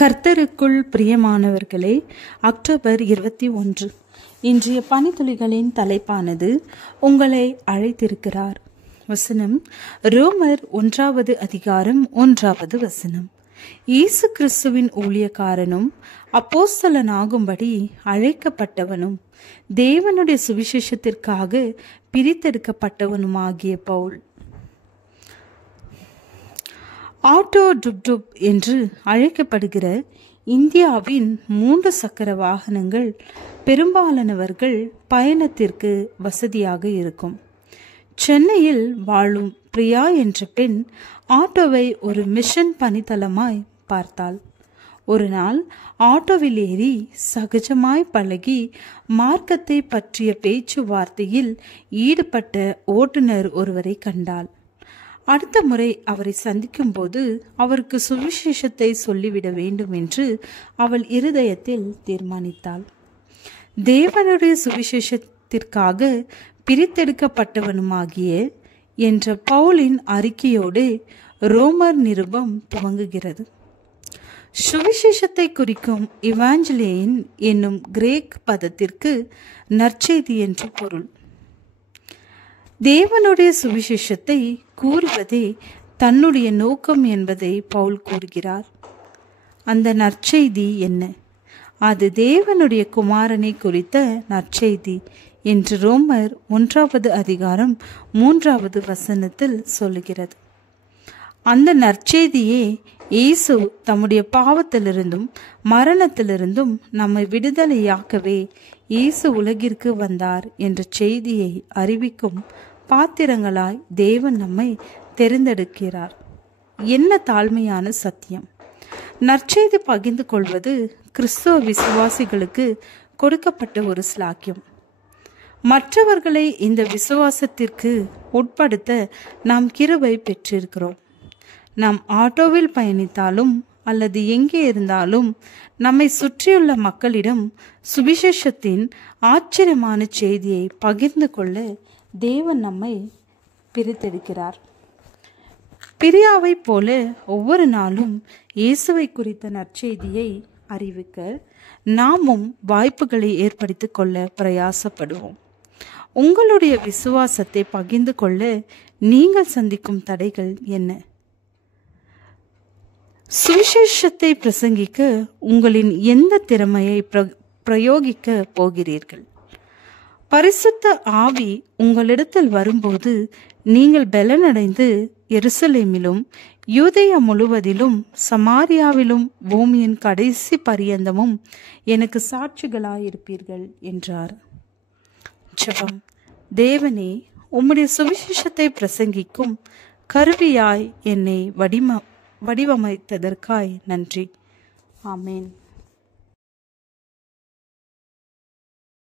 கர்த்தருக்குள் பிரியமானவர்களே, அக்டோபர் 21 இன்றைய பனித்துளிகளின் தலைப்பானது உங்களை அழைத்திருக்கிறார். வசனம் ரோமர் 1 அதிகாரம் 1 வசனம். இயேசு கிறிஸ்துவின் ஊழியக்காரனும் அப்போஸ்தலனாகும்படி அழைக்கப்பட்டவனும் தேவனுடைய சுவிசேஷத்திற்காக பிரித்தெடுக்கப்பட்டவனுமாகிய பவுல். ஆட்டோ டுப்டுப் என்று அழைக்கப்படுகிற இந்தியாவின் 3 சக்கர வாகனங்கள் பெரும்பாலானவர்கள் பயணத்திற்கு வசதியாக இருக்கும். சென்னையில் வாழும் பிரியா என்ற பெண் ஆட்டோவை ஒரு மிஷன் பணித்தளமாய் பார்த்தாள். ஒரு நாள் ஆட்டோவில் ஏறி சகஜமாய் பழகி மார்க்கத்தை பற்றிய பேச்சுவார்த்தையில் ஈடுபட்ட ஓட்டுநர் ஒருவரை கண்டாள். அடுத்த முறை அவரை சந்திக்கும் போது அவருக்கு சுவிசேஷத்தை சொல்லிவிட வேண்டும் என்று அவள் இருதயத்தில் தீர்மானித்தாள். தேவனுடைய சுவிசேஷத்திற்காக பிரித்தெடுக்கப்பட்டவனுமாகிய என்ற பவுலின் அறிக்கையோடு ரோமர் நிருபம் துவங்குகிறது. சுவிசேஷத்தை குறிக்கும் இவாஞ்சலியன் என்னும் கிரேக் பதத்திற்கு நற்செய்தி என்று பொருள். தேவனுடைய சுவிசேஷத்தை கூறுவதே தன்னுடைய நோக்கம் என்பதை பவுல் கூறுகிறார். அந்த நற்செய்தி என்ன? அது தேவனுடைய குமாரனை குறித்த நற்செய்தி என்று ரோமர் 1 அதிகாரம் 3 வசனத்தில் சொல்லுகிறது. அந்த நற்செய்தியே இயேசு தம்முடைய பாவத்திலிருந்தும் மரணத்திலிருந்தும் நம்மை விடுதலையாக்கவே இயேசு உலகிற்கு வந்தார் என்ற செய்தியை அறிவிக்கும் பாத்திரங்களாய் தேவன் நம்மை தெரிந்தெடுக்கிறார். என்ன தாழ்மையான சத்தியம்! நற்செய்தி பகிர்ந்து கொள்வது கிறிஸ்துவ விசுவாசிகளுக்கு கொடுக்கப்பட்ட ஒரு ஸ்லாக்கியம். மற்றவர்களை இந்த விசுவாசத்திற்கு உட்படுத்த நாம் கிருபை பெற்றிருக்கிறோம். நாம் ஆட்டோவில் பயணித்தாலும் அல்லது எங்கே இருந்தாலும் நம்மை சுற்றியுள்ள மக்களிடம் சுவிசேஷத்தின் ஆச்சரியமான செய்தியை பகிர்ந்து கொள்ள தேவன் நம்மை பிரித்தெடுக்கிறார். பிரியாவை போல ஒவ்வொரு நாளும் இயேசுவை குறித்த நற்செய்தியை அறிவிக்க நாமும் வாய்ப்புகளை ஏற்படுத்திக் கொள்ள பிரயாசப்படுவோம். உங்களுடைய விசுவாசத்தை பகிர்ந்து கொள்ள நீங்கள் சந்திக்கும் தடைகள் என்ன? சுவிசேஷத்தை பிரசங்கிக்க உங்களின் எந்த திறமையை பிரயோகிக்க போகிறீர்கள்? பரிசுத்த ஆவி உங்களிடத்தில் வரும்போது நீங்கள் பலனடைந்து எருசலேமிலும் யூதேயா முழுவதிலும் சமாரியாவிலும் பூமியின் கடைசி பரியந்தமும் எனக்கு சாட்சிகளாயிருப்பீர்கள் என்றார். ஜெபம். தேவனே, உம்முடைய சுவிசேஷத்தை பிரசங்கிக்கும் கருவியாய் என்னை வடிவமைத்ததற்காய் நன்றி. ஆமேன்.